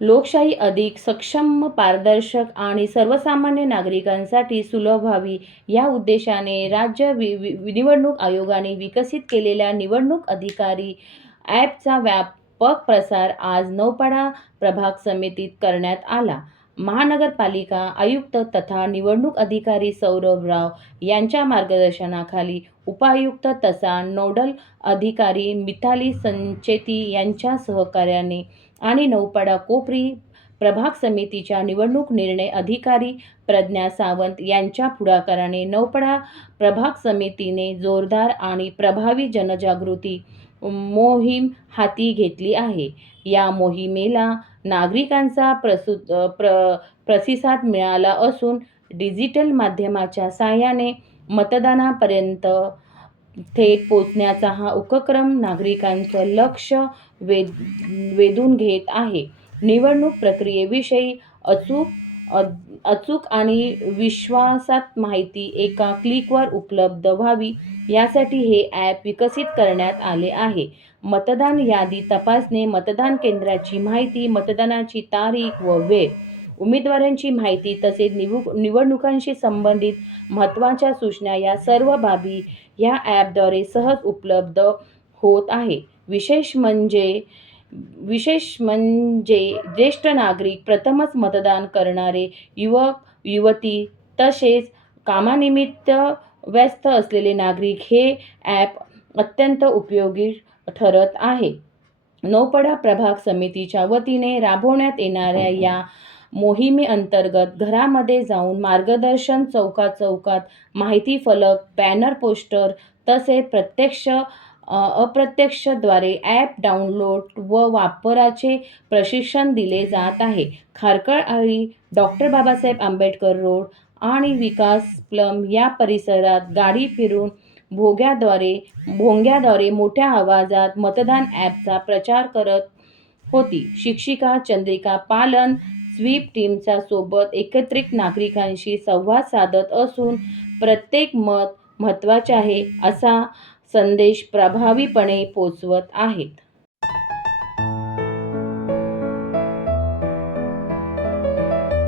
लोकशाही अधिक सक्षम पारदर्शक आणि सर्वसामान्य नागरिकांसाठी सुलभ व्हावी या उद्देशाने राज्य वि वि निवडणूक आयोगाने विकसित केलेल्या निवडणूक अधिकारी ॲपचा व्यापक प्रसार आज नौपाडा प्रभाग समितीत करण्यात आला. महानगरपालिका आयुक्त तथा निवडणूक अधिकारी सौरभ राव यांच्या मार्गदर्शनाखाली उपायुक्त तसा नोडल अधिकारी मिताली संचेती यांच्या सहकार्याने आणि नौपाडा कोपरी प्रभाग समितीच्या निवडणूक निर्णय अधिकारी प्रज्ञा सावंत यांच्या पुढाकाराने नौपाडा प्रभाग समितीने जोरदार आणि प्रभावी जनजागृती मोहीम हाती घेतली आहे. या मोहिमेला नागरिकांचा प्रसु प्र प्रतिसाद मिळाला असून डिजिटल माध्यमाच्या साहाय्याने मतदानापर्यंत थेट पोचण्याचा हा उपक्रम नागरिकांचं लक्ष वेध वेधून घेत आहे. निवडणूक प्रक्रियेविषयी अचूक अचूक आणि विश्वासात माहिती एका क्लिकवर उपलब्ध व्हावी यासाठी हे ॲप विकसित करण्यात आले आहे. मतदान यादी तपासणे मतदान केंद्राची माहिती मतदानाची तारीख व वेळ. उमेदवारांची माहिती तसेच निवू निवडणुकांशी संबंधित महत्त्वाच्या सूचना या सर्व बाबी ह्या ॲपद्वारे सहज उपलब्ध होत आहे. विशेष म्हणजे विशेष म्हणजे ज्येष्ठ नागरिक प्रथमच मतदान करणारे युवक युवती तसेच कामानिमित्त व्यस्त असलेले नागरिक हे ॲप अत्यंत उपयोगी ठरत आहे. नौपडा प्रभाग समितीच्या वतीने राबवण्यात येणाऱ्या या मोहिमेअंतर्गत घरामध्ये जाऊन मार्गदर्शन चौकात चौकात माहिती फलक बॅनर पोस्टर तसेच प्रत्यक्ष अप्रत्यक्षद्वारे ॲप डाउनलोड व वापराचे प्रशिक्षण दिले जात आहे. खारकळ आळी डॉक्टर बाबासाहेब आंबेडकर रोड आणि विकास प्लम या परिसरात गाडी फिरून भोग्याद्वारे भोंग्याद्वारे मोठ्या आवाजात मतदान ॲपचा प्रचार करत होती. शिक्षिका चंद्रिका पालन स्वीप टीमच्या सोबत एकत्रित नागरिकांशी संवाद साधत असून प्रत्येक मत महत्त्वाचे आहे असा संदेश प्रभावीपणे पोचवत आहेत.